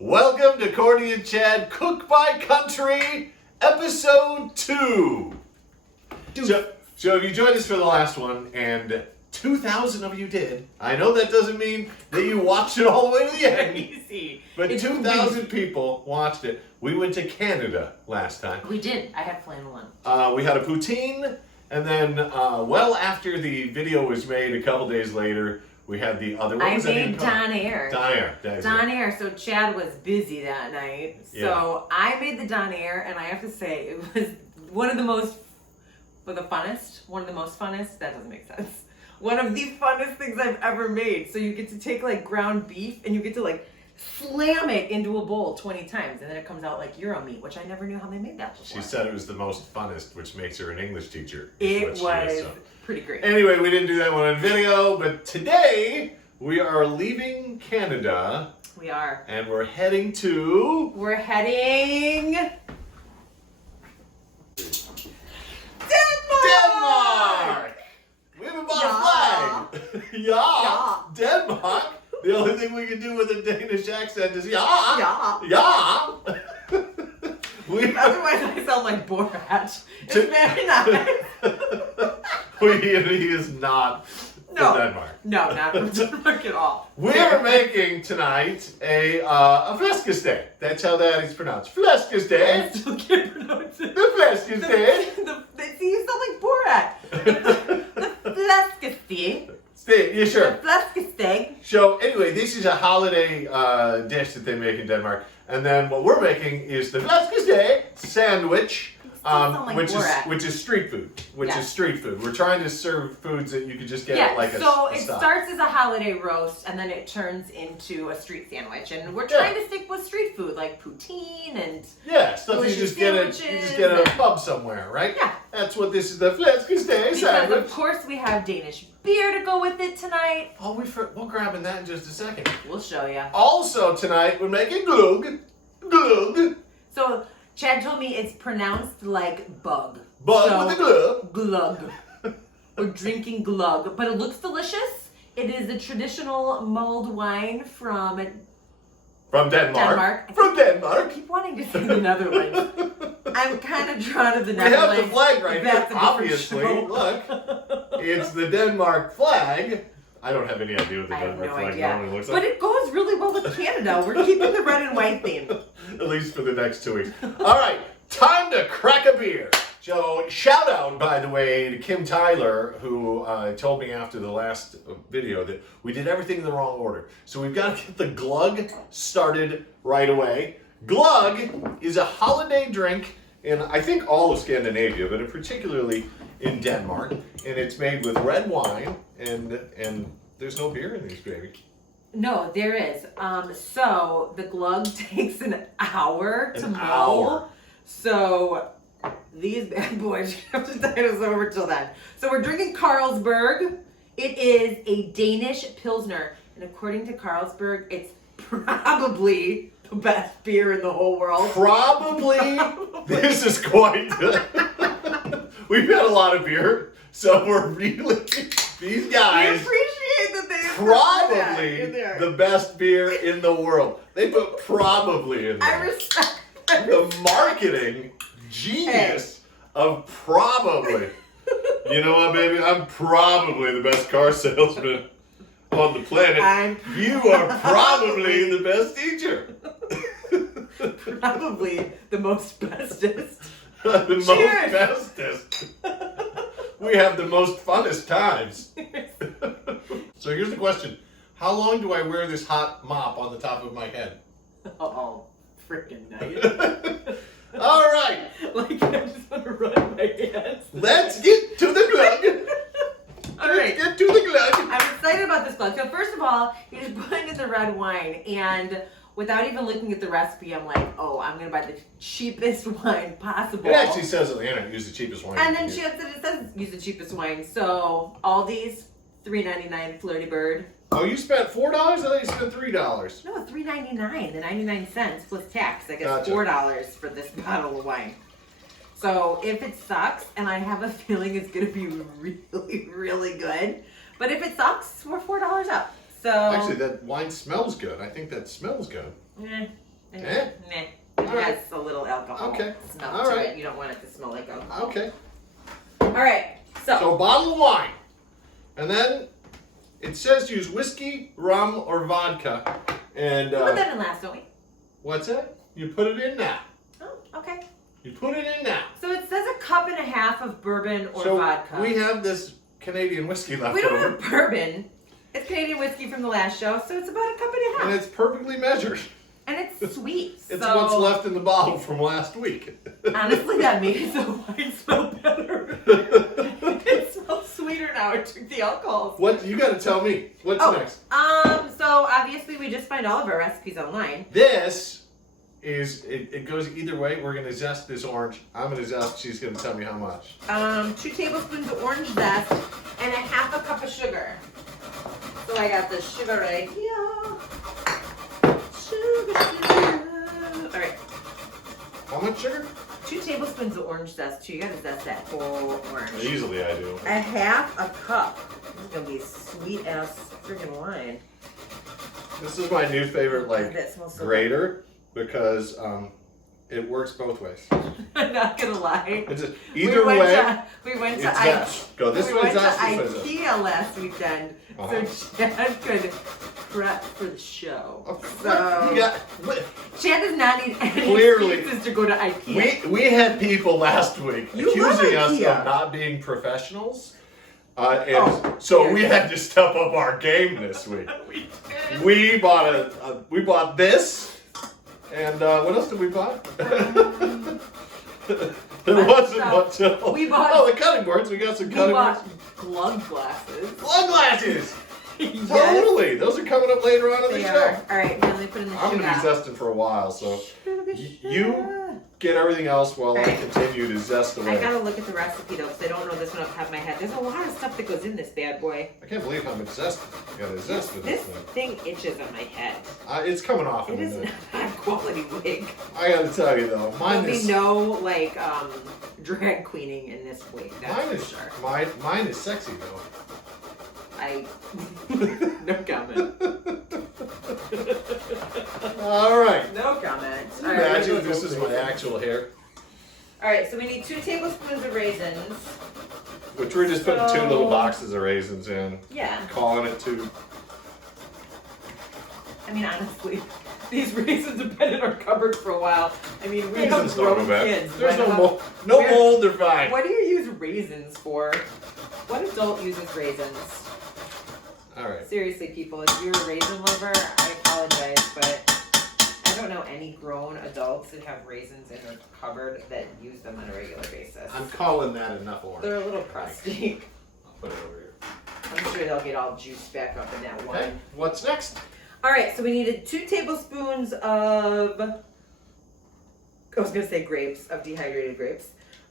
Welcome to Cortny and Chad Cook by Country, Episode 2. So if you joined us for the last one, and 2,000 of you did, I know that doesn't mean that you watched it all the way to the end. Crazy. But 2,000 people watched it. We went to Canada last time. We did. I had flannel on. We had a poutine, and then well after the video was made, a couple days later, we had the other one. I made Don Air. Don Air. So Chad was busy that night. So I made the Don Air, and I have to say, it was one of the most funnest, that doesn't make sense. One of the funnest things I've ever made. So you get to take like ground beef, and you get to like slam it into a bowl 20 times, and then it comes out like Euro meat, which I never knew how they made that before. She said it was the most funnest, which makes her an English teacher. It was pretty great. Anyway, we didn't do that one on video, but today we are leaving Canada. We are. And we're heading to... Denmark! We haven't bought a flag. Yeah. Denmark. The only thing we can do with a Danish accent is yeah. Otherwise, I sound like Borat. It's very nice. He is not from Denmark. No, not from Denmark at all. We are making tonight a flæskesteg. That's how that is pronounced. Flæskesteg. I still can't pronounce it. The flæskesteg. See, you sound like Borat. The flæskesteg. Yeah, sure. The flæskesteg. So anyway, this is a holiday dish that they make in Denmark. And then what we're making is the flæskesteg sandwich. Which is street food. We're trying to serve foods that you could just get at like a so it stop. starts as a holiday roast, and then it turns into a street sandwich. And we're trying to stick with street food, like poutine and stuff you just get at a pub somewhere, right? Yeah. That's what this is, the flæskesteg sandwich. Because of course we have Danish beer to go with it tonight. Oh, we'll grab in that in just a second. We'll show you. Also tonight we're making glug. So Chad told me it's pronounced like bug. Bug with a glug. Glug. We're drinking glug, but it looks delicious. It is a traditional mulled wine from Denmark. I keep wanting to say the Netherlands. I'm kind of drawn to the Netherlands. We have the flag right here, That's obviously. show. Look, it's the Denmark flag. I don't have any idea what the Denmark flag normally looks like. But it goes really well with Canada. We're keeping the red and white theme. At least for the next 2 weeks. All right, time to crack a beer. So, shout out, by the way, to Kim Tyler, who told me after the last video that we did everything in the wrong order. So we've got to get the glug started right away. Glug is a holiday drink in, I think, all of Scandinavia, but particularly in Denmark. And it's made with red wine, and there's no beer in these, baby. No, there is. So the glug takes an hour to mull. So these bad boys, you have to tide us over till then. So we're drinking Carlsberg. It is a Danish Pilsner. And according to Carlsberg, it's probably the best beer in the whole world. Probably. This is quite good. We've had a lot of beer, so we're really, these guys. We appreciate that they probably the best beer in the world. They put probably in there. I respect the marketing genius of probably. You know what, baby? I'm probably the best car salesman on the planet. You are probably the best teacher. Probably the most bestest. The most bestest. We have the most funnest times. So here's the question. How long do I wear this hot mop on the top of my head? Oh, freaking night. All right. Like, I just want to run my hands. Let's get to the glug. All right. Let's get to the glug. I'm excited about this glug. So first of all, you just put it in the red wine, and without even looking at the recipe, I'm like, oh, I'm going to buy the cheapest wine possible. It actually says on the internet, use the cheapest wine. And then it says use the cheapest wine. So Aldi's, $3.99 Flirty Bird. Oh, you spent $4? I thought you spent $3. No, $3.99, the 99 cents plus tax. I guess Gotcha. $4 for this bottle of wine. So if it sucks, and I have a feeling it's going to be really, really good, but if it sucks, we're $4 up. So actually, that wine smells good. I think that smells good. Eh? Nah. It All has right. a little alcohol Okay. smell All to right. it. You don't want it to smell like alcohol. Okay. All right. So bottle of wine, and then it says use whiskey, rum, or vodka. And we put that in last, don't we? what's that? You put it in now. Oh, okay. You put it in now. So it says a cup and a half of bourbon or So vodka. we have this Canadian whiskey left We don't over, have bourbon. It's Canadian whiskey from the last show, so it's about a cup and a half. and it's perfectly measured. And it's sweet. It's so what's left in the bottle from last week. honestly, that made the wine smell better. It smells sweeter now. I took the alcohol. What you got to tell me? What's next? So obviously we just find all of our recipes online. This is it goes either way. We're gonna zest this orange. I'm gonna zest. She's gonna tell me how much. 2 tablespoons of orange zest and a half a cup of sugar. So I got the sugar right here. Sugar. All right. How much sugar? 2 tablespoons of orange zest too. You gotta zest that whole orange. Easily, I do. A half a cup. This is gonna be sweet ass freaking wine. This is my new favorite, like That smells so grater, because it works both ways. I'm not gonna lie. It's just, either way, We went it's to zest. Go this we way, went to zest. This way, zest. IKEA last weekend, Uh-huh. so Chad could prep for the show. What? So You got- Chad does not need any Clearly. excuses to go to IKEA. we had people last week You love accusing us IKEA. of not being professionals. And Oh, so yeah. we had to step up our game this week. We did. We bought this, and what else did we buy? There wasn't much else. we bought- Oh, the cutting boards. We got some We cutting boards. bought glove glasses. Blood glasses. Yes, Totally. Those are coming up later on in the they show. are. All right, now let me put in the I'm sugar. gonna be zesting for a while, so Sugar. you get everything else while I Alright. continue to zest I away. gotta look at the recipe though, because I don't know this one off the top of my head. There's a lot of stuff that goes in this bad boy. I can't believe how much zest I got to zest with This this thing. thing itches on my head. It's coming off in It a is minute. not a quality wig. I gotta tell you though, mine There'll is be no like drag queening in this wig. That's mine for is sure. mine is sexy though. I no comment. All right. No comment. All right, Imagine let's this go is for my it. actual hair, All right, so we need 2 tablespoons of raisins. which we're just putting 2 So- little boxes of raisins in, Yeah. calling it 2. I mean, honestly, these raisins have been in our cupboard for a while. I mean, we have Raisins don't go grown bad. kids. There's Why no not? mold. No Where- mold, they're fine. What do you use raisins for? What adult uses raisins? All right. Seriously, people, if you're a raisin lover, I apologize, but I don't know any grown adults that have raisins in their cupboard that use them on a regular basis. I'm calling that enough orange. They're a little crusty. I'll put it over here. I'm sure they'll get all juiced back up in that Okay. one. What's next? All right, so we needed 2 tablespoons of, I was gonna say grapes, of dehydrated grapes.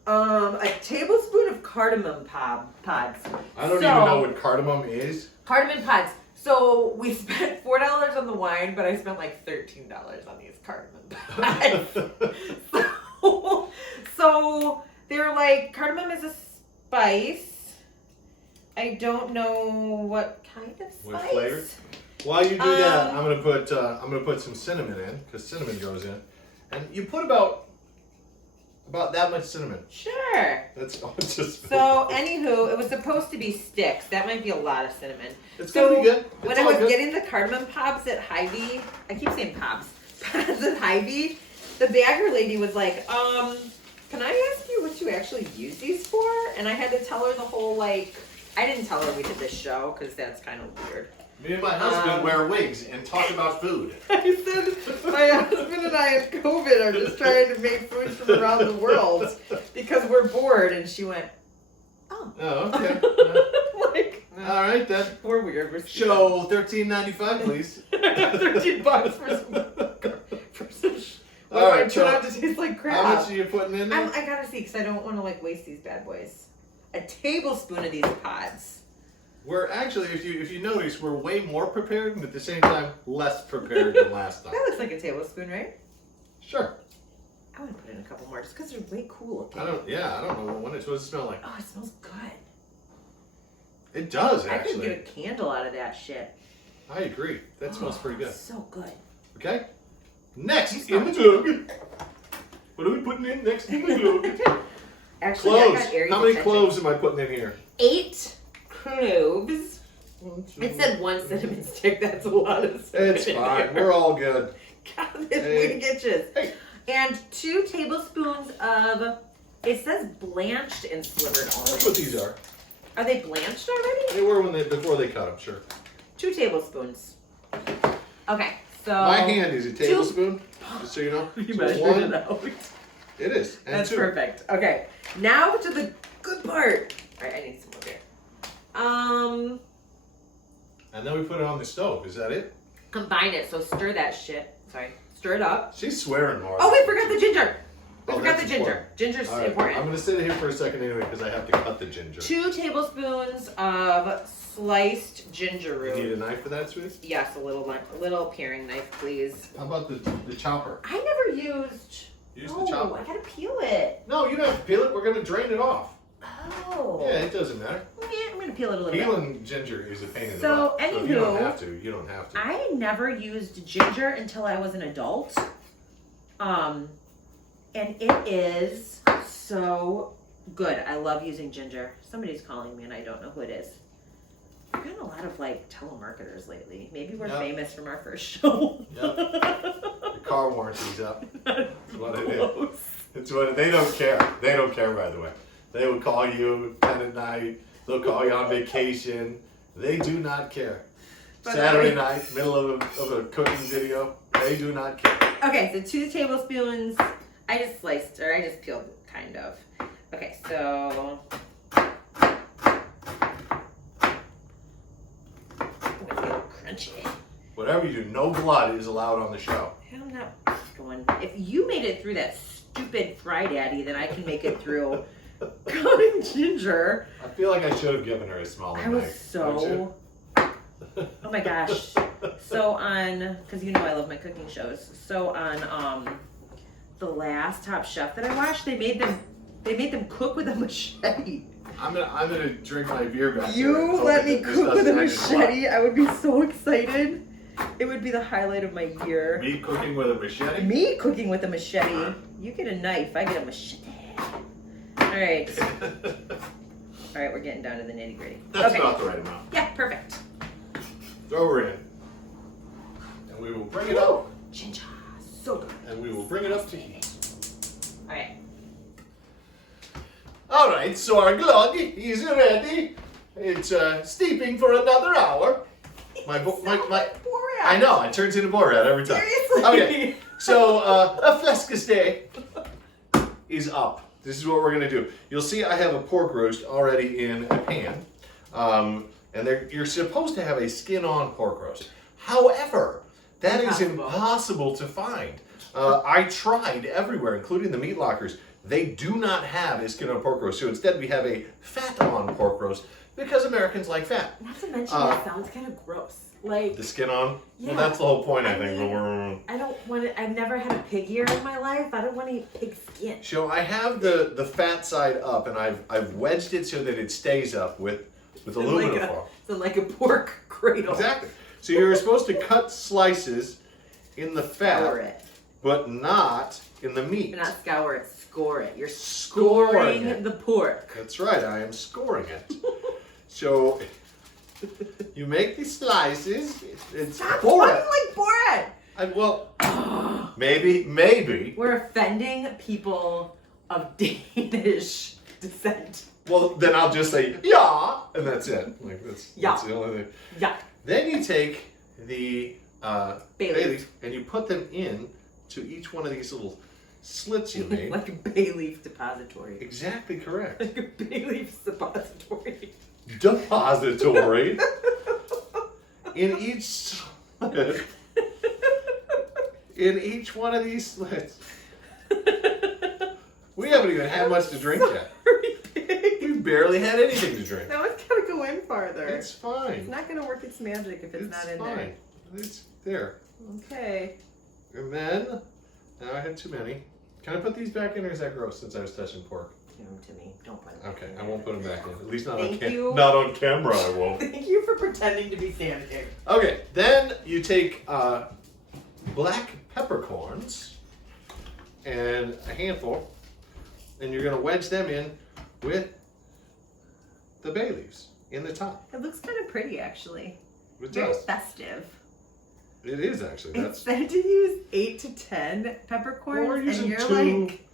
A tablespoon of cardamom pods. I don't So- even know what cardamom is. Cardamom pods. So we spent $4 on the wine, but I spent like $13 on these cardamom pods. so they're like, cardamom is a spice. I don't know what kind of spice. What flavor? While you do that, I'm gonna put some cinnamon in, because cinnamon goes in, and you put about that much cinnamon. Sure. That's all. Just So anywho, it was supposed to be sticks. That might be a lot of cinnamon. it's So gonna be good. It's when I all was good. getting the cardamom pods at Hy-Vee, I keep saying pods at Hy-Vee, the bagger lady was like, can I ask you what you actually use these for? And I had to tell her the whole like, I didn't tell her we did this show because that's kind of weird. Me and my husband wear wigs and talk about food. I said, my husband and I have COVID are just trying to make food from around the world because we're bored. And she went, oh. Oh, okay. Like, All right then. we're weird. We're Show $13.95, please. $13 for some All what right, might turn so out to taste like crap. How much are you putting in there? I gotta see because I don't want to like waste these bad boys. A tablespoon of these pods. We're actually, if you notice, we're way more prepared, and at the same time, less prepared than last time. That looks like a tablespoon, right? Sure. I want to put in a couple more just because they're way cool looking. I don't know what it's supposed to smell like. Oh, it smells good. It does, I could actually. get a candle out of that shit. I agree. That smells pretty good. So good. Okay? Next in the glug. What are we putting in next in the glug? Actually, I Cloves. got Aries How many attention. cloves am I putting in here? 8 cloves. It said 1 cinnamon stick. That's a lot of cinnamon. It's in fine. there. We're all good. God, this way to get you. Hey. And 2 tablespoons of, it says blanched and slivered That's almonds. what these are. Are they blanched already? They were before they cut them, sure. 2 tablespoons. Okay, so. My hand is a tablespoon, just so you know. You So measured one, it out. it is. And That's 2. perfect. Okay, now to the good part. All right, I need some more beer. And then we put it on the stove. Is that it? Combine it. So stir that shit. Sorry, stir it up. She's swearing more. Oh, we forgot the ginger. We Oh, forgot the that's ginger. important. Ginger's All right, important. I'm going to sit here for a second anyway because I have to cut the ginger. 2 tablespoons of sliced ginger You need root. a knife for that, sweetie? Yes, a little paring knife, please. How about the chopper? I never used. Use Oh, the chopper. I gotta peel it. No, you don't have to peel it. We're going to drain it off. Oh. Yeah, it doesn't matter. Yeah, I'm gonna peel it a little bit. Peeling ginger is a pain in the So, butt. So if you don't anywho, have to, you don't have to. I never used ginger until I was an adult. And it is so good. I love using ginger. Somebody's calling me and I don't know who it is. I've gotten a lot of like telemarketers lately. Maybe we're Yep. famous from our first show. Yep. Your car warranty's up. That's what it is. Close. It's what they don't care. They don't care, by the way. They will call you 10 at night. They'll call you on vacation. They do not care. But Saturday night, middle of a cooking video. They do not care. Okay, so 2 tablespoons. I just sliced, or I just peeled it, kind of. Okay, so. Oh, it's a little crunchy. Whatever you do, no blood is allowed on the show. I'm not going. If you made it through that stupid Fry Daddy, then I can make it through cutting ginger. I feel like I should have given her a smaller I was knife. don't you? so. Oh my gosh. So on, because you know I love my cooking shows. So on the last Top Chef that I watched, they made them cook with a machete. I'm gonna drink my beer back. You there and hope let me that this cook with a doesn't actually machete. I would be so excited. It would be the highlight of my year. Me cooking with a machete? Me cooking with a machete. You get a knife, I get a machete. Alright. Alright, we're getting down to the nitty gritty. That's Okay. about the right amount. Yeah, perfect. Throw her in. And we will bring it up. Ginger. So good. And we will bring it up to heat. Alright. Alright, so our glug is ready. It's steeping for another hour. My I know, it turns into Borat every time. Seriously. Okay, so a Fescus Day is up. This is what we're gonna do. You'll see I have a pork roast already in a pan. And you're supposed to have a skin-on pork roast. However, that is impossible to find. I tried everywhere, including the meat lockers. They do not have a skin-on pork roast. So instead we have a fat-on pork roast because Americans like fat. Not to mention that sounds kind of gross. Like The skin on? Yeah. Well, that's the whole point, I think. I don't want to. I've never had a pig ear in my life. I don't want to eat pig skin. So I have the fat side up, and I've wedged it so that it stays up with aluminum foil. So like a pork cradle. Exactly. So you're supposed to cut slices in the Scour fat, it. but not in the meat. You're not scour it. Score it. You're Scoring scoring it. the pork. That's right. I am scoring it. So you make these slices. It's Stop Borat. talking like Borat. Well, maybe. We're offending people of Danish descent. Well, then I'll just say yeah, and that's it. Like that's Yeah. the only thing. Yeah. Then you take the Bay bay leaf. leaf and you put them in to each one of these little slits you made. Like a bay leaf depository. Exactly correct. Like a bay leaf suppository. Depository in each slit. In each one of these slits. We haven't even had much to drink yet. Sorry, pig. We barely had anything to drink. No, it's gotta go in farther. It's fine. It's not gonna work its magic if it's not in fine. It's there. there. Okay. And then, now I had too many. Can I put these back in, or is that gross since I was touching pork? Give them to me. Don't put them Okay, in I there. won't put them back in. At least not Thank on you. Not on camera, I won't. Thank you for pretending to be sanitary. Okay, then you take black peppercorns and a handful, and you're going to wedge them in with the bay leaves in the top. It looks kind of pretty, actually. It Very does. festive. It is actually. It said to use 8 to 10 peppercorns, Well, we're using and you're two. like,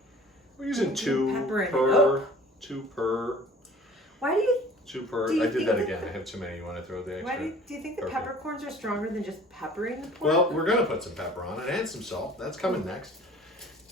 We're using two pepper and per. 2 per. why do you? 2 per. Do you I did think that that again. I have too many. You want to throw the extra? Why do you think the Perfect. peppercorns are stronger than just peppering the pork? Well, we're gonna put some pepper on it and some salt. That's coming next.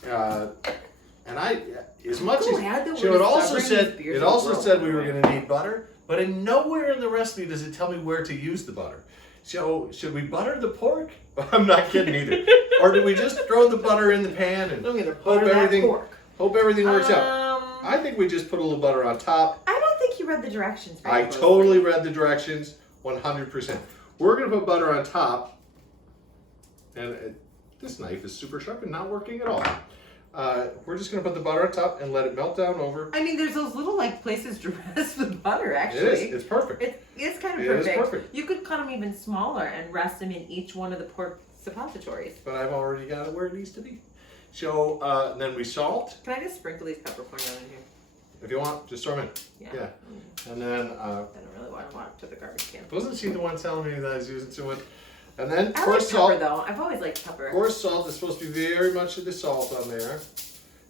And I, as much Go as ahead, that so, we're it also discovering said these beers it in the also world. said we were gonna need butter, but in nowhere in the recipe does it tell me where to use the butter. So should we butter the pork? I'm not kidding either. Or do we just throw the butter in the pan and I'm gonna hope butter that everything pork. hope everything works out? I think we just put a little butter on top. I don't think you read the directions very I closely. totally read the directions, 100%. We're gonna put butter on top, and this knife is super sharp and not working at all. We're just gonna put the butter on top and let it melt down over. I mean, there's those little like places to rest with butter. Actually, It is. It's perfect. It's kind of It is perfect. perfect. You could cut them even smaller and rest them in each one of the pork suppositories. But I've already got it where it needs to be. So then we salt. Can I just sprinkle these peppercorns on in here? If you want, just throw them in. Yeah. And then I don't really want to walk to the garbage can. wasn't she the one telling me that I was using too much? And then I like coarse pepper salt. though. I've always liked pepper. Coarse salt is supposed to be very much of the salt on there.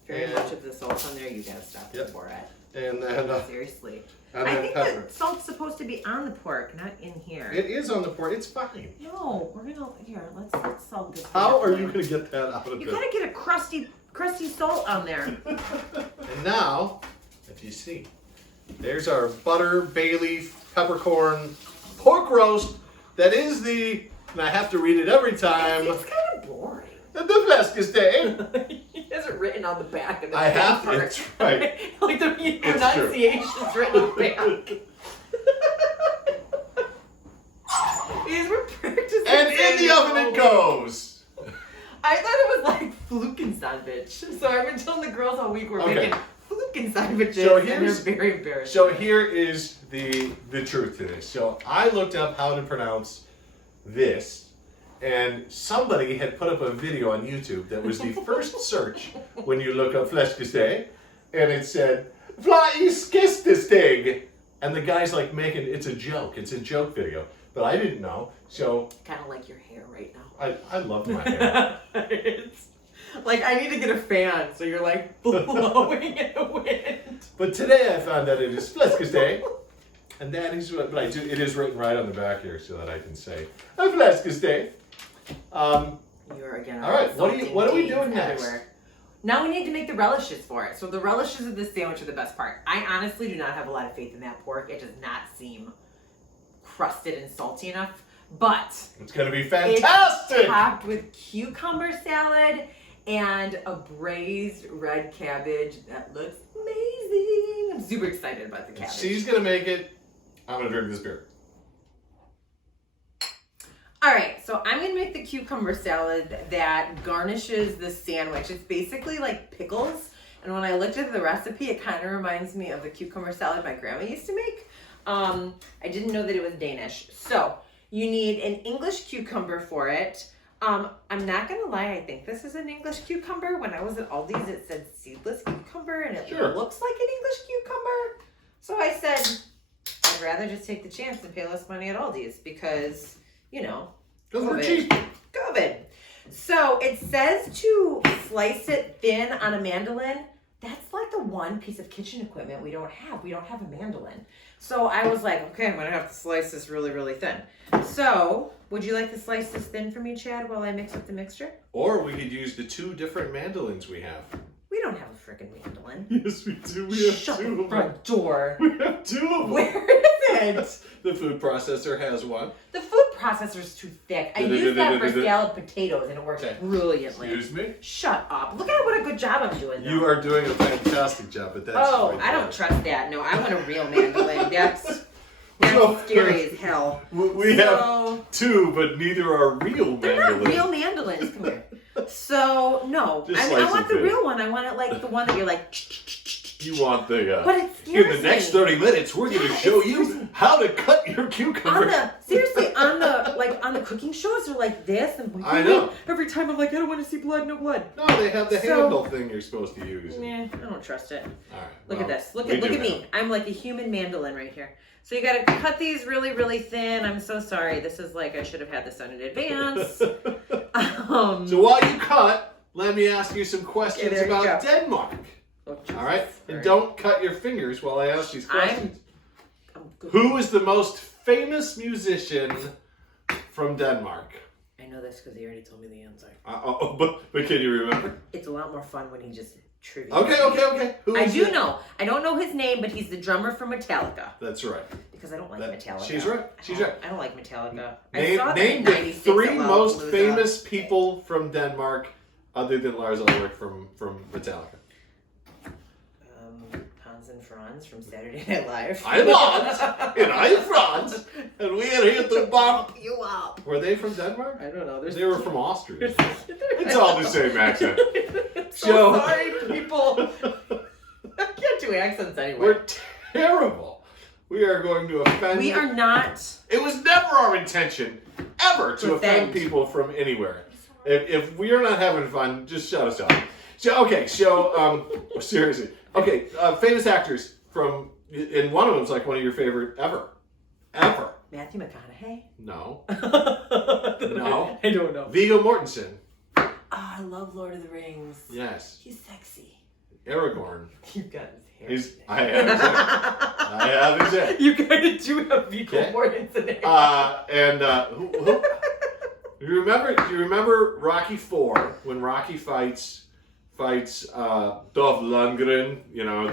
Very and- much of the salt on there. You gotta stop Yep. for it. And then Seriously. and I then think pepper. that salt's supposed to be on the pork, not in here. It is on the pork. It's fine. No, we're gonna here. Let's salt this. How are thing. you going to get that out of You it? gotta get a crusty salt on there. And now, if you see, there's our butter, bay leaf, peppercorn, pork roast. That is and I have to read it every time. It's kind of boring. The Fläskesteg. He has it written on the back of the I have paper. it's right. Like the It's true. pronunciation's written on the back. These were practicing. And in the oven it goes. I thought it was like fluken sandwich. So I've been telling the girls all week we're Okay. making fluken sandwiches, So and they're here's- very embarrassed. So here is the truth to this. So I looked up how to pronounce this, and somebody had put up a video on YouTube that was the first search when you look up Fläskesteg, and it said Fläskesteg, and the guy's like making it's a joke video, but I didn't know. So Kind of like your hair right now. I love my hair. It's like I need to get a fan so you're like blowing in the wind. But today I found that it is Fläskesteg. And that is what, but it is written right on the back here so that I can say, a Fläskesteg. You're again. All right, what are we insulting doing gays next? everywhere. Now we need to make the relishes for it. So the relishes of this sandwich are the best part. I honestly do not have a lot of faith in that pork. It does not seem crusted and salty enough. But It's going to be it's fantastic. topped with cucumber salad and a braised red cabbage that looks amazing. I'm super excited about the cabbage. She's going to make it. I'm going to drink this beer. All right, so I'm gonna make the cucumber salad that garnishes the sandwich. It's basically like pickles, and when I looked at the recipe, it kind of reminds me of the cucumber salad my grandma used to make. I didn't know that it was Danish. So you need an English cucumber for it. I'm not gonna lie, I think this is an English cucumber. When I was at Aldi's, it said seedless cucumber, and it Sure. looks like an English cucumber. So I said, I'd rather just take the chance and pay less money at Aldi's because, you know, Because we're COVID. cheap. COVID. So it says to slice it thin on a mandolin. That's like the one piece of kitchen equipment we don't have. We don't have a mandolin. So I was like, okay, I'm going to have to slice this really, really thin. So would you like to slice this thin for me, Chad, while I mix up the mixture? Or we could use the 2 different mandolins we have. We don't have a freaking mandolin. Yes, we do. We have Shut 2 the of them. front door. We have 2 of them. Where is it? The food processor has one. The food processor's too thick. I use that for scalloped potatoes and it works Okay. brilliantly. Excuse me? Shut up. Look at what a good job I'm doing, though. You are doing a fantastic job, but that's Oh, right I don't there. trust that. No, I want a real mandolin. That's No. scary as hell. We have So, 2, but neither are real they're not mandolins. real mandolins. Come here. So, no. Just I slice want it the thin. real one. I want it like the one that you're like, You want the, but it scares in the next 30 minutes, we're going to show you how to cut your cucumber. Seriously, on the cooking shows, they're like this. And I know. Every time I'm like, I don't want to see blood, no blood. No, they have the handle thing you're supposed to use. Nah, I don't trust it. All right. Look at this. Look at me. I'm like a human mandolin right here. So you got to cut these really, really thin. I'm so sorry. This is like I should have had this done in advance. So while you cut, let me ask you some questions about Denmark. Oh, all right? And don't cut your fingers while I ask these questions. Who is the most famous musician from Denmark? I know this because he already told me the answer. But can you remember? It's a lot more fun when he just trivia. Okay. I do know. I don't know his name, but he's the drummer for Metallica. That's right. Because I don't like Metallica. She's right. I don't like Metallica. Name the 3 most famous people from Denmark other than Lars Ulrich from Metallica. Hans and Franz from Saturday Night Live. I'm Hans, and I'm Franz, and we are here to bump you up. Were they from Denmark? I don't know. They were from Austria. It's all the same accent. So sorry, people. I can't do accents anyway. We're terrible. We are going to offend. We are not. It was never our intention, ever, to offend people from anywhere. If we are not having fun, just shut us up. Seriously. Okay, famous actors from, and one of them's like one of your favorite ever. Matthew McConaughey? No. No. I don't know. Viggo Mortensen. Oh, I love Lord of the Rings. Yes. He's sexy. Aragorn. You've got his hair. I have his hair. You kind of do have Viggo Mortensen hair. And who? Do you remember Rocky IV when Rocky fights Dolph Lundgren? You know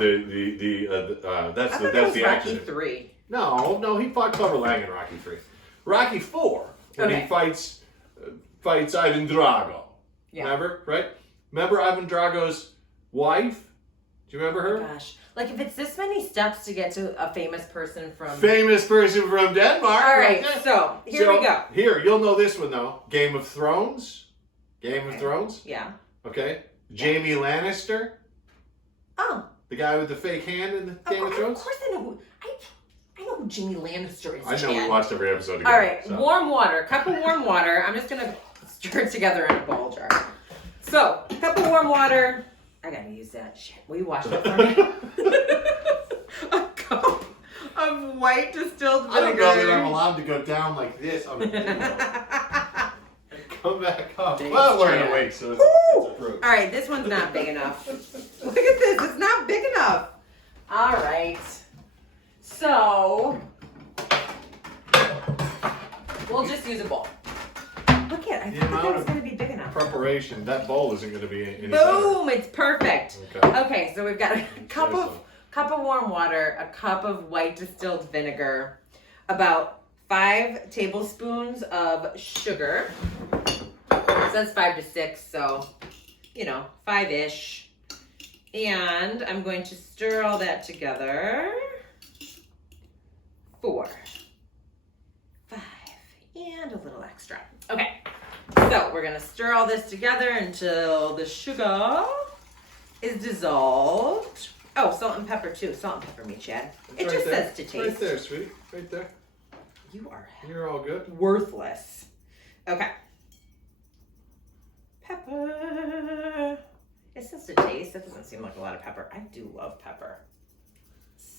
that's the Rocky 3. No, he fought Clubber Lang in Rocky 3. Rocky 4 when he fights Ivan Drago. Yeah. Remember, right? Remember Ivan Drago's wife? Do you remember her? Oh my gosh. Like, if it's this many steps to get to a famous person from Denmark. All right, so here we go. Here, you'll know this one, though. Game of Thrones. Game of Thrones? Yeah. Okay. Jamie Lannister. Oh. The guy with the fake hand in the Game of Thrones? Of course I know I know who Jamie Lannister is. I know we watched every episode together. All right, so. Warm water. Cup of warm water. I'm just going to stir it together in a bowl jar. So, cup of warm water. I gotta use that shit. Will you wash that for me? A cup of white distilled vinegar. I don't know that I'm allowed to go down like this on the table. Come back up. Well, we're gonna wait, so it's approved. All right, this one's not big enough. Look at this. It's not big enough. All right. So, we'll just use a bowl. Look at it. I thought that was going to be big enough. Preparation. That bowl isn't going to be any Boom! better. It's perfect. Okay, so we've got a cup of warm water, a cup of white distilled vinegar, about 5 tablespoons of sugar. It says 5 to 6, so 5-ish. And I'm going to stir all that together. 4, 5, and a little extra. Okay, so we're gonna stir all this together until the sugar is dissolved. Oh, salt and pepper too. Salt and pepper me, Chad. It just says to taste. Right there, sweetie. Right there. You're all good. Worthless. Okay. Pepper. It says to taste. That doesn't seem like a lot of pepper. I do love pepper.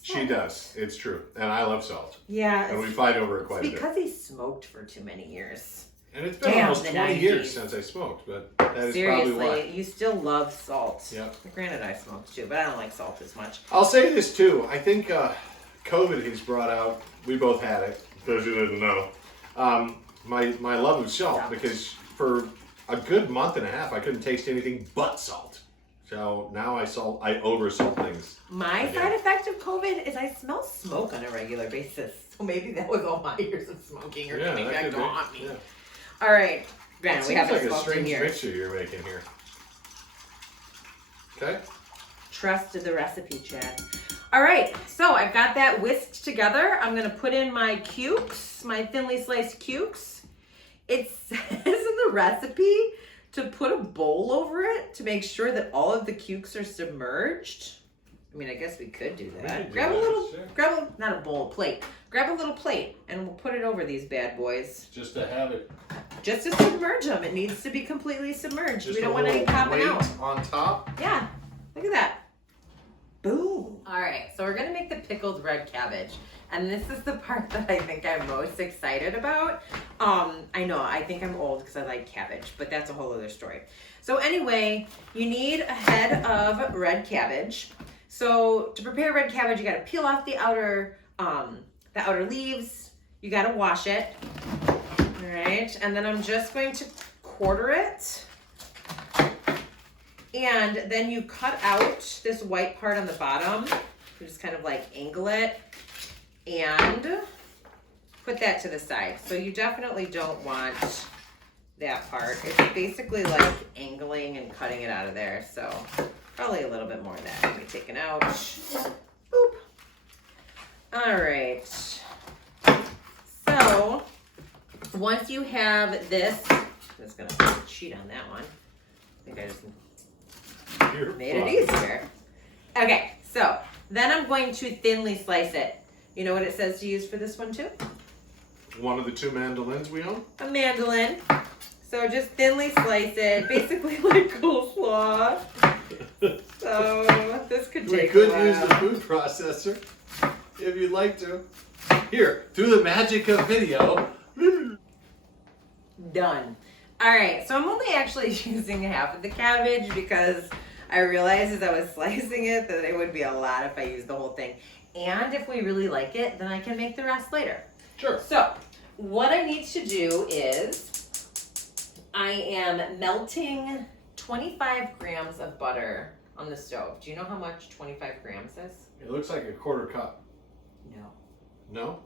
She does. It's true. And I love salt. Yeah. And we fight over it quite a bit. Because he smoked for too many years. And it's been almost 20 years since I smoked, but that is probably why. Seriously, you still love salt. Yep. Granted, I smoked too, but I don't like salt as much. I'll say this too. I think COVID has brought out, we both had it, those who didn't know, my love of salt. Because for a good month and a half, I couldn't taste anything but salt. So now I over salt things. My side effect of COVID is I smell smoke on a regular basis. So maybe that was all my years of smoking or coming back to haunt me. Yeah. All right, granted, we haven't smoked in years. Seems like a strange mixture you're making here. Okay. Trusted the recipe, Chad. All right, so I've got that whisked together. I'm gonna put in my cukes, my thinly sliced cukes. It says in the recipe to put a bowl over it to make sure that all of the cukes are submerged. I mean, I guess we could do We that. could do Grab a that, little, sure. not a bowl, a plate. Grab a little plate and we'll put it over these bad boys. Just to have it. Just to submerge them. It needs to be completely submerged. Just we don't a want any little popping weight out. on top. Yeah, look at that. Boom. All right, so we're gonna make the pickled red cabbage. And this is the part that I think I'm most excited about. I know, I think I'm old because I like cabbage, but that's a whole other story. So anyway, you need a head of red cabbage. So to prepare red cabbage, you gotta peel off the outer leaves. You gotta wash it. All right, and then I'm just going to quarter it. And then you cut out this white part on the bottom. You just kind of like angle it and put that to the side. So you definitely don't want that part. It's basically like angling and cutting it out of there. So probably a little bit more of that can be taken out. Boop. All right. So once you have this, I'm just gonna cheat on that one. I think I just made it easier. Okay, so then I'm going to thinly slice it. You know what it says to use for this one too? One of the two mandolins we own. A mandolin. So just thinly slice it, basically like coleslaw. So this could take We a could while. use the food processor if you'd like to. Here, through the magic of video. Done. All right, so I'm only actually using half of the cabbage because I realized as I was slicing it that it would be a lot if I used the whole thing. And if we really like it, then I can make the rest later. Sure. So what I need to do is I am melting 25 grams of butter on the stove. Do you know how much 25 grams is? It looks like a quarter cup. No. No?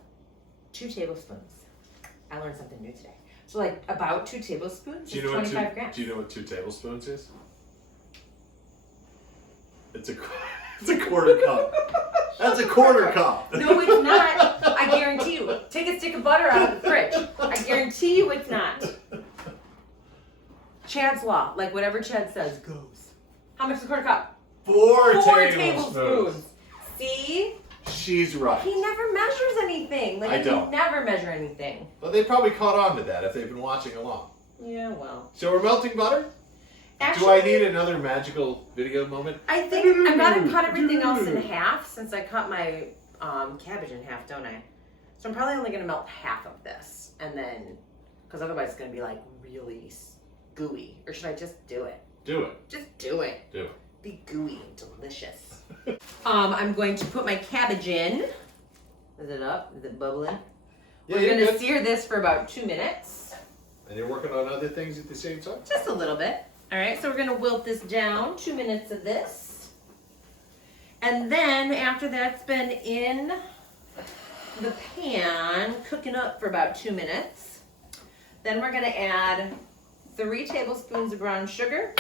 2 tablespoons. I learned something new today. So like about 2 tablespoons Do you is know what 25 grams. Do you know what 2 tablespoons is? It's a quarter cup. That's a quarter cup. No, it's not. I guarantee you. Take a stick of butter out of the fridge. I guarantee you it's not. Chad's law. Like whatever Chad says goes. How much is a quarter cup? 4 4 tablespoons. tablespoons. See? She's right. He never measures anything. Like I don't. He never measure anything. But they probably caught on to that if they've been watching along. Yeah, well. So we're melting butter? Actually, Do I need another magical video moment? I think I'm gonna cut everything else in half since I cut my cabbage in half, don't I? So I'm probably only gonna melt half of this, and then, because otherwise it's gonna be like really gooey. Or should I just do it? Do it. Just do it. Do it. Be gooey and delicious. I'm going to put my cabbage in. Is it up? Is it bubbling? Yeah, We're you're gonna good. sear this for about 2 minutes. And you're working on other things at the same time? Just a little bit. All right, so we're gonna wilt this down, 2 minutes of this. And then after that's been in the pan, cooking up for about 2 minutes, then we're gonna add 3 tablespoons of brown sugar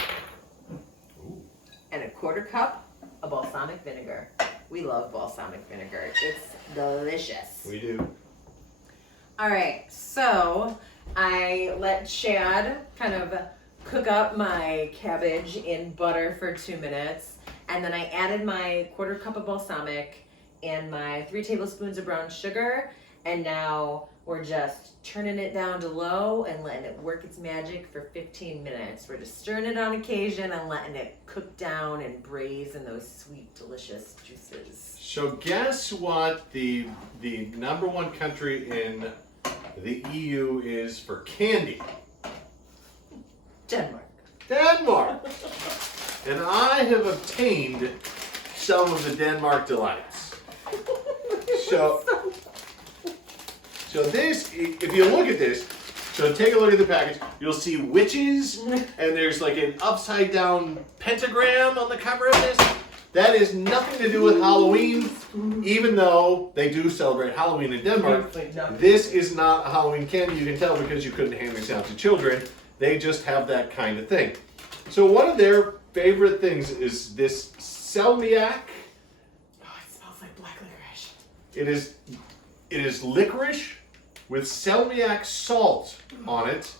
and a quarter cup of balsamic vinegar. We love balsamic vinegar. It's delicious. We do. All right, so I let Chad kind of cook up my cabbage in butter for 2 minutes, and then I added my quarter cup of balsamic and my 3 tablespoons of brown sugar, and now we're just turning it down to low and letting it work its magic for 15 minutes. We're just stirring it on occasion and letting it cook down and braise in those sweet, delicious juices. So guess what the #1 country in the EU is for candy? Denmark. Denmark! And I have obtained some of the Denmark delights. So this, if you look at this, so take a look at the package, you'll see witches, and there's like an upside down pentagram on the cover of this. That is nothing to do with Halloween, even though they do celebrate Halloween in Denmark. This is not a Halloween candy, you can tell because you couldn't hand this out to children. They just have that kind of thing. So one of their favorite things is this salmiak. Oh, it smells like black licorice. It is licorice with salmiak salt on it,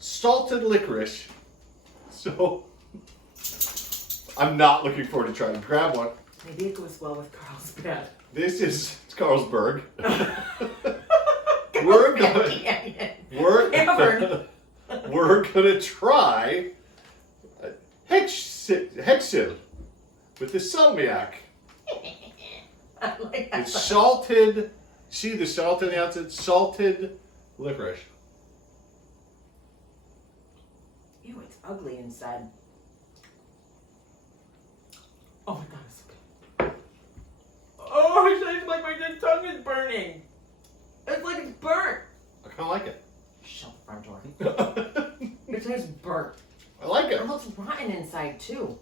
salted licorice. So I'm not looking forward to trying to grab one. Maybe it goes well with Carlsbad. This is Carlsberg. We're gonna try Hexil with the salmiak. I like that. It's salted. See the salt on the outside? Salted licorice. Ew, it's ugly inside. Oh my god, it's so good. Oh, it tastes like my tongue is burning. It's like it's burnt. I kind of like it. Shut the front door. It tastes burnt. I like it. It looks rotten inside too.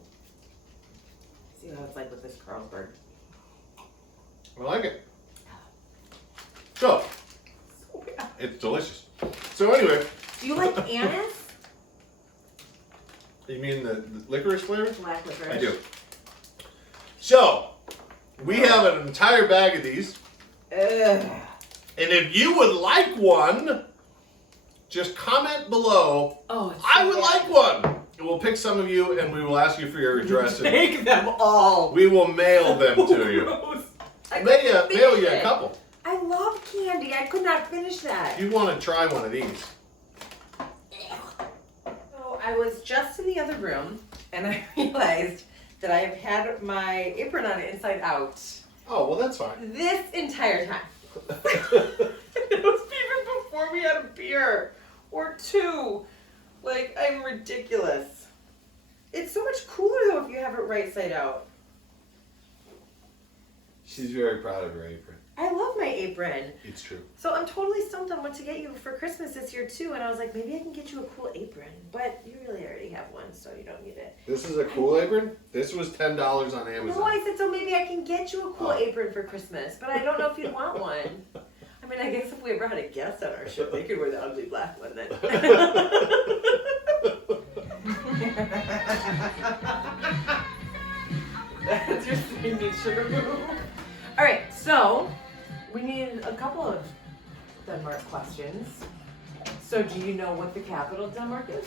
See what it's like with this Carlsberg. I like it. So, So bad. it's delicious. So anyway. Do you like anise? You mean the licorice flavor? Black licorice. I do. So, we have an entire bag of these. Ugh. And if you would like one, just comment below. Oh, it's I so would bad. like one. And we'll pick some of you and we will ask you for your address. And Take them all. we will mail them to you. Gross. I Mail couldn't you finish a it. couple. I love candy. I could not finish that. You want to try one of these. So I was just in the other room and I realized that I have had my apron on inside out Oh, well, that's fine. this entire time. It was even before we had a beer or two. Like, I'm ridiculous. It's so much cooler though if you have it right side out. She's very proud of her apron. I love my apron. It's true. So I'm totally stumped on what to get you for Christmas this year too. And I was like, maybe I can get you a cool apron. But you really already have one, so you don't need it. This is a cool apron. This was $10 on Amazon. No, I said, so maybe I can get you a cool apron for Christmas. But I don't know if you'd want one. I mean, I guess if we ever had a guest on our show, they could wear the ugly black one then. That's your singing sugar move. All right, so we need a couple of Denmark questions. So do you know what the capital of Denmark is?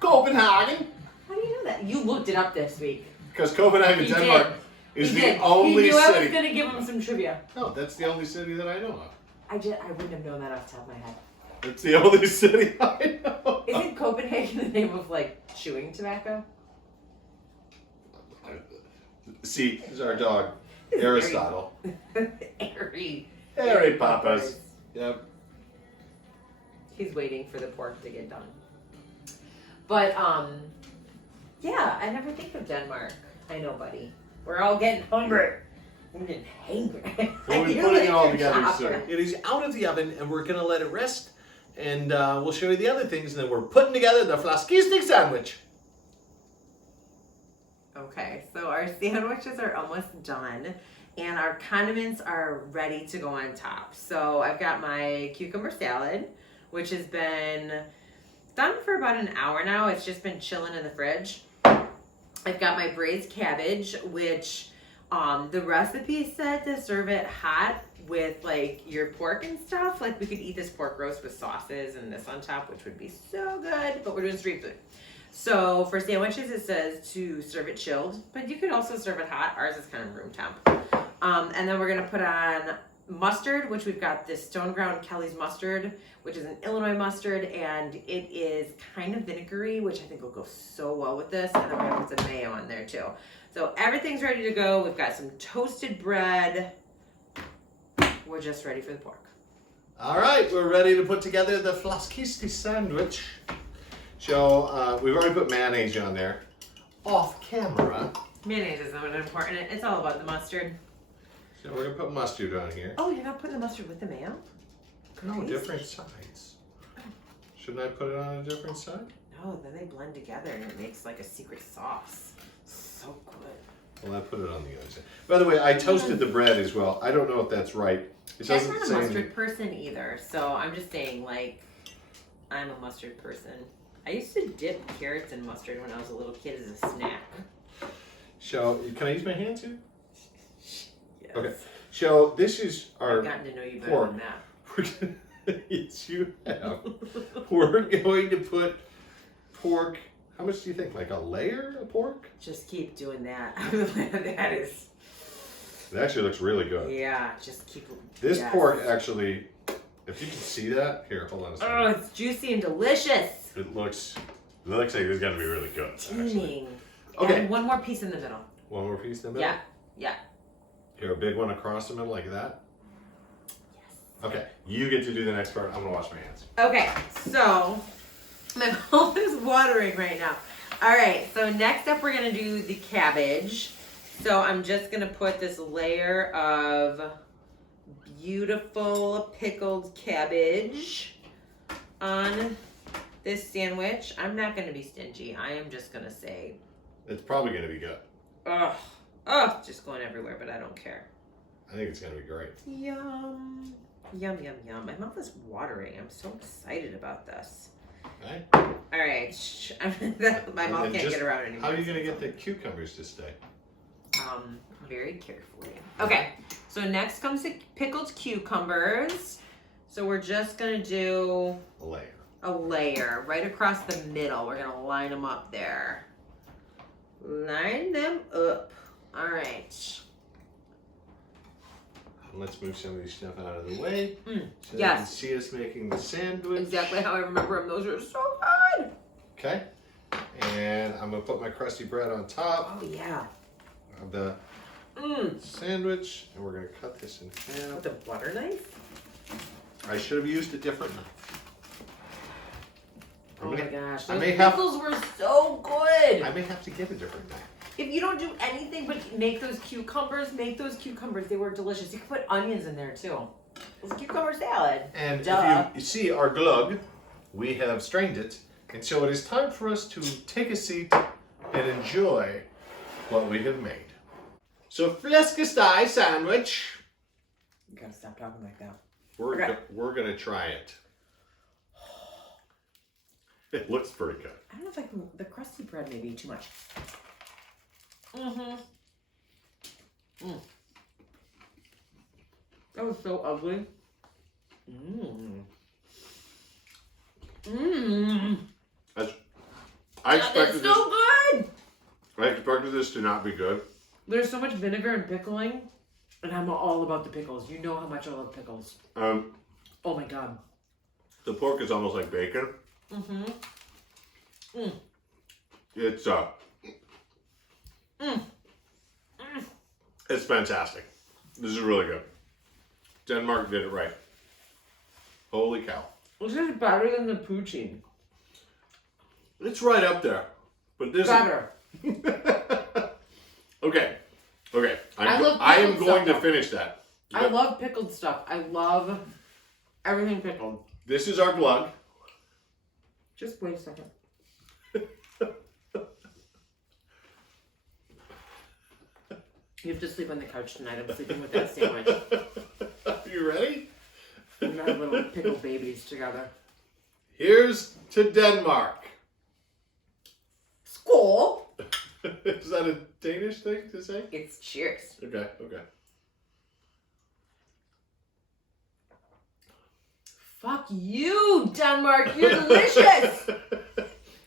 Copenhagen. How do you know that? You looked it up this week. Because Copenhagen, He Denmark did. is He the did. only He knew I was city. going to give him some trivia. No, that's the only city that I know of. I wouldn't have known that off the top of my head. It's the only city I know. Isn't Copenhagen the name of like chewing tobacco? See, this is our dog, Aristotle. Harry. Harry Papas. Yep. He's waiting for the pork to get done. But yeah, I never think of Denmark. I know, buddy. We're all getting hungry. I'm getting hangry. We'll be putting it all together soon. It is out of the oven, and we're going to let it rest. And we'll show you the other things, and then we're putting together the flaskistic sandwich. Okay, so our sandwiches are almost done, and our condiments are ready to go on top. So I've got my cucumber salad, which has been done for about an hour now. It's just been chilling in the fridge. I've got my braised cabbage, which the recipe said to serve it hot with like your pork and stuff. Like we could eat this pork roast with sauces and this on top, which would be so good, but we're doing street food. So for sandwiches, it says to serve it chilled, but you could also serve it hot. Ours is kind of room temp. And then we're gonna put on mustard, which we've got this Stone Ground Kelly's mustard, which is an Illinois mustard, and it is kind of vinegary, which I think will go so well with this. And then we're gonna put some mayo on there too. So everything's ready to go. We've got some toasted bread. We're just ready for the pork. All right, we're ready to put together the flaskisti sandwich. So we've already put mayonnaise on there. Off camera. Mayonnaise isn't important. It's all about the mustard. So we're gonna put mustard on here. Oh, you're not putting the mustard with the mayo? No, Crazy. different sides. Shouldn't I put it on a different side? No, then they blend together and it makes like a secret sauce. So good. Well, I put it on the other side. By the way, I toasted the bread as well. I don't know if that's right. It I'm doesn't not a say mustard anything. person either, so I'm just saying like I'm a mustard person. I used to dip carrots in mustard when I was a little kid as a snack. So, can I use my hands here? Yes. Okay. So, this is our I've gotten to know you better pork. than that. Yes, you have. We're going to put pork. How much do you think? Like a layer of pork? Just keep doing that. That is It actually looks really good. Yeah, just keep. This pork actually, if you can see that, here, hold on a second. Oh, it's juicy and delicious. It looks like it's gonna be really good. Actually. Okay. And one more piece in the middle. One more piece in the middle? Yeah, yeah. Here, a big one across the middle like that? Yes. Okay, you get to do the next part. I'm gonna wash my hands. Okay, so my mouth is watering right now. All right, so next up we're gonna do the cabbage. So I'm just gonna put this layer of beautiful pickled cabbage on this sandwich. I'm not gonna be stingy. I am just gonna say, It's probably gonna be good. oh, just going everywhere, but I don't care. I think it's gonna be great. Yum, yum, yum, yum. My mouth is watering. I'm so excited about this. Okay. All right, my mouth can't get around anymore. How are you gonna get the cucumbers to stay? Very carefully. Okay, so next comes the pickled cucumbers. So we're just gonna do A layer. right across the middle. We're gonna line them up there. Line them up. All right. Let's move some of these stuff out of the way. So yes. you can see us making the sandwich. Exactly how I remember them. Those are so good. Okay. And I'm gonna put my crusty bread on top Oh yeah. of the sandwich, and we're gonna cut this in half. With a butter knife? I should have used a different knife. Oh my gosh, I those may have- pickles were so good. I may have to get a different knife. If you don't do anything but make those cucumbers. They were delicious. You can put onions in there too. It's a cucumber salad. And Duh. if you see our glug, we have strained it, and so it is time for us to take a seat and enjoy what we have made. So Fleskestei sandwich. You gotta stop talking like that. We're gonna try it. It looks pretty good. I don't know if I can. The crusty bread may be too much. Mm-hmm. That was so ugly. I expected It's so good. I expected this to not be good. There's so much vinegar and pickling, and I'm all about the pickles. You know how much I love pickles. Oh my god. The pork is almost like bacon. It's it's fantastic. This is really good. Denmark did it right. Holy cow. This is better than the poutine. It's right up there. But this Better. Okay. I am going to stuff. finish that. I love pickled stuff. I love everything pickled. This is our glug. Just wait a second. You have to sleep on the couch tonight. I'm sleeping with that sandwich. You ready? We're our little pickled babies together. Here's to Denmark. Skål! Is that a Danish thing to say? It's cheers. Okay. Fuck you, Denmark. You're delicious.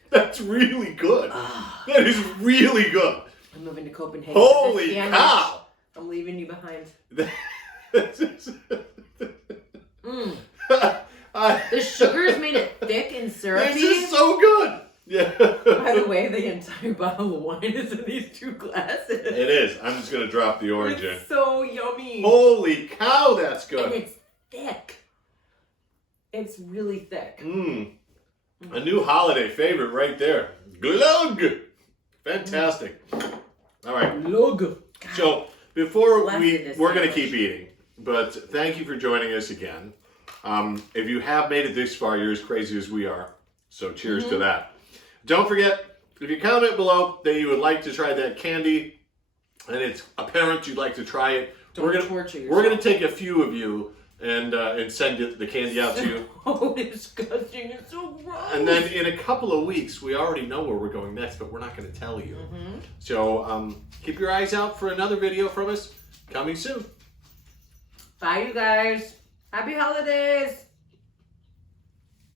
That's really good. That is really good. I'm moving to Copenhagen. Holy cow! I'm leaving you behind. The sugars made it thick and syrupy. This is so good. Yeah. By the way, the entire bottle of wine is in these 2 glasses. It is. I'm just gonna drop the orange in. It's so yummy. Holy cow, that's good. And it's thick. It's really thick. A new holiday favorite right there. Glug. Fantastic. All right. Glug. So before we're sandwich. gonna keep eating, but thank you for joining us again. If you have made it this far, you're as crazy as we are. So cheers to that. Don't forget, if you comment below that you would like to try that candy, and it's apparent you'd like to try it, Don't torture yourself. we're gonna take a few of you and send the candy out to you. Oh, it's disgusting. It's so gross. And then in a couple of weeks, we already know where we're going next, but we're not going to tell you. So keep your eyes out for another video from us coming soon. Bye, you guys. Happy holidays.